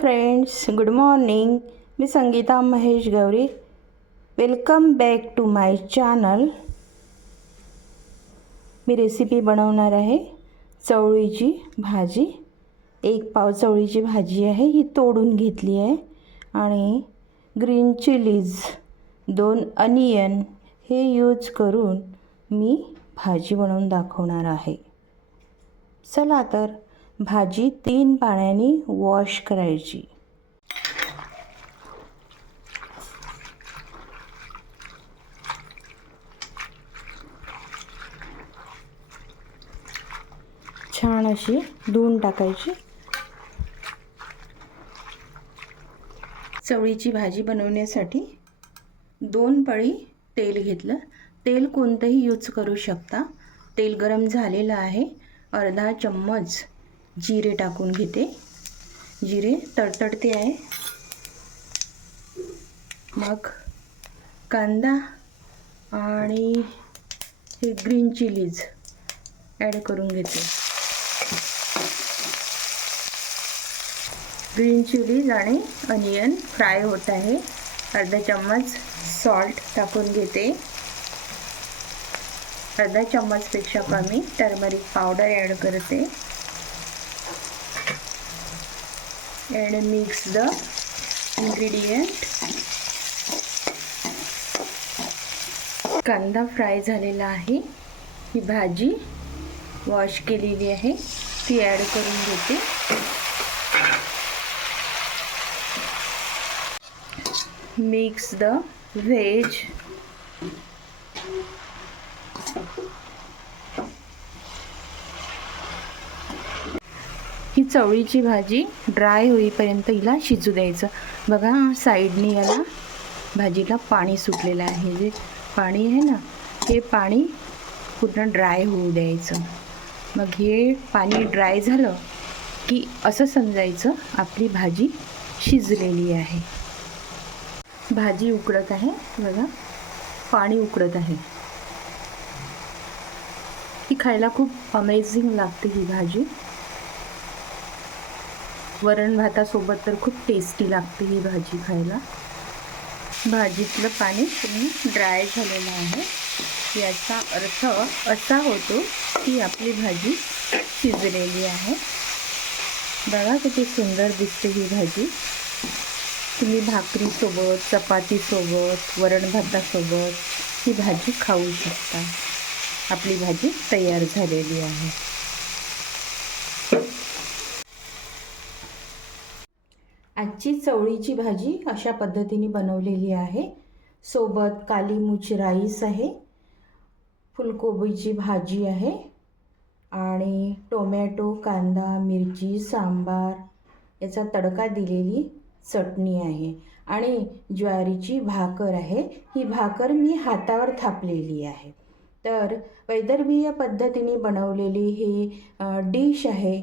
Friends, good morning. मी Sangeeta Mahesh Gauri. Welcome back to my channel. मी recipe बनवणार आहे चवळीची भाजी. 1 पाव चवळीची भाजी आहे, ही तोडून घेतली आहे. आणि ग्रीन चिलीज, 2 अनियन हे यूज करून मी भाजी बनवून दाखवणार आहे. चला तर भाजी 3 पाण्याने वॉश करायची. छान अशी धुवून टाकायची. चवळीची भाजी बनवण्यासाठी 2 पळी तेल घेतलं. तेल कोणतंही यूज करू शकता. तेल गरम झालेलं आहे. अर्धा चम्मच जिरे टाकून घेते. जिरे तडतडते आहे. मग कांदा आणि हे ग्रीन चिलीज ॲड करून घेते. ग्रीन चिलीज आणि अनियन फ्राय होत आहे. अर्धा चम्मच सॉल्ट टाकून घेते. अर्धा चम्मचपेक्षा कमी टर्मरिक पावडर ॲड करते. and mix the ingredient. कांदा फ्राय झालेला आहे. ही भाजी वॉश केलेली आहे, ती ॲड करून घेते. Mix the veg. ही चवळीची भाजी ड्राय होईपर्यंत हिला शिजू द्यायचं. बघा साईडनी याला भाजीला पाणी सुटलेलं आहे. जे पाणी आहे ना, हे पाणी पूर्ण ड्राय होऊ द्यायचं. मग हे पाणी ड्राय झालं की असं समजायचं आपली भाजी शिजलेली आहे. भाजी उकळत आहे, बघा पाणी उकळत आहे. ही खायला खूप अमेझिंग लागते ही भाजी. वरण भातासोबत तर खूप टेस्टी लागते ही भाजी खायला. भाजीतलं पाणी पूर्ण ड्राय झालेलं आहे. याचा अर्थ असा होतो की आपली भाजी शिजलेली आहे. बघा किती सुंदर दिसते ही भाजी. तुम्ही भाकरीसोबत, चपातीसोबत, वरण भातासोबत ही भाजी खाऊ शकता. आपली भाजी तयार झालेली आहे. आजची चवळीची भाजी अशा पद्धतीने बनवलेली आहे. सोबत काली मूछ राईस आहे, फुलकोबीची भाजी आहे आणि टोमॅटो, कांदा, मिरची, सांबार याचा तडका दिलेली चटणी आहे आणि ज्वारीची भाकर आहे. ही भाकर मी हातावर थापलेली आहे. तर वैदर्भीय पद्धतीने बनवलेली ही डिश आहे.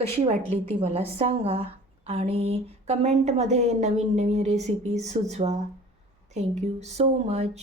कशी वाटली ती मला सांगा आणि कमेंटमध्ये नवीन नवीन रेसिपी सुचवा. Thank you so much.